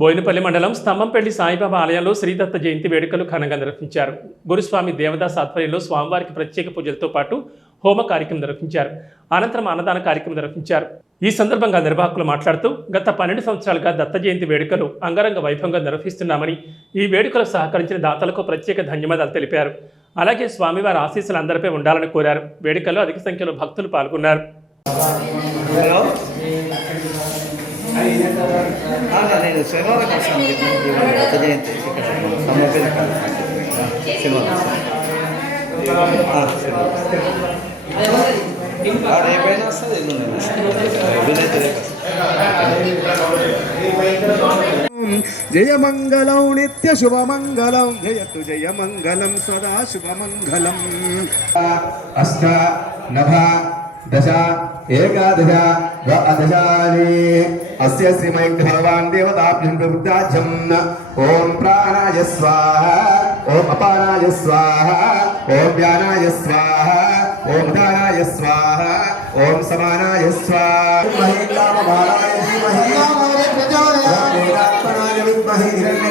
బోయినపల్లి మండలం స్తంభంపల్లి సాయిబాబా ఆలయంలో శ్రీదత్త జయంతి వేడుకలు ఘనంగా నిర్వహించారు. గురుస్వామి దేవదాస్ ఆధ్వర్యంలో స్వామివారికి ప్రత్యేక పూజలతో పాటు హోమ కార్యక్రమం నిర్వహించారు. అనంతరం అన్నదాన కార్యక్రమం నిర్వహించారు. ఈ సందర్భంగా నిర్వాహకులు మాట్లాడుతూ గత 12 సంవత్సరాలుగా దత్త జయంతి వేడుకలు అంగరంగ వైభవంగా నిర్వహిస్తున్నామని, ఈ వేడుకలు సహకరించిన దాతలకు ప్రత్యేక ధన్యవాదాలు తెలిపారు. అలాగే స్వామివారి ఆశీస్సులు అందరిపై ఉండాలని కోరారు. వేడుకల్లో అధిక సంఖ్యలో భక్తులు పాల్గొన్నారు. నేను శనివారం కోసం దత్త జయంతి రేపైనా వస్తుంది జయమంగళం నిత్య శుభమంగళం జయతు జయమంగళం సదా శుభమంగళం. అష్ట నభ దశ ఏకాదశ ద్వాదశాని అస్య శ్రీమయంత భగవాన్ దేవతాభ్యం ప్రబుద్ధాజ్యం. ఓం ప్రాణాయ స్వాహ, ఓం అపానాయ స్వాహ, ఓం వ్యానాయ స్వాహ, ఓం ఉదానాయ స్వాహ, ఓం సమానాయ స్వాహ.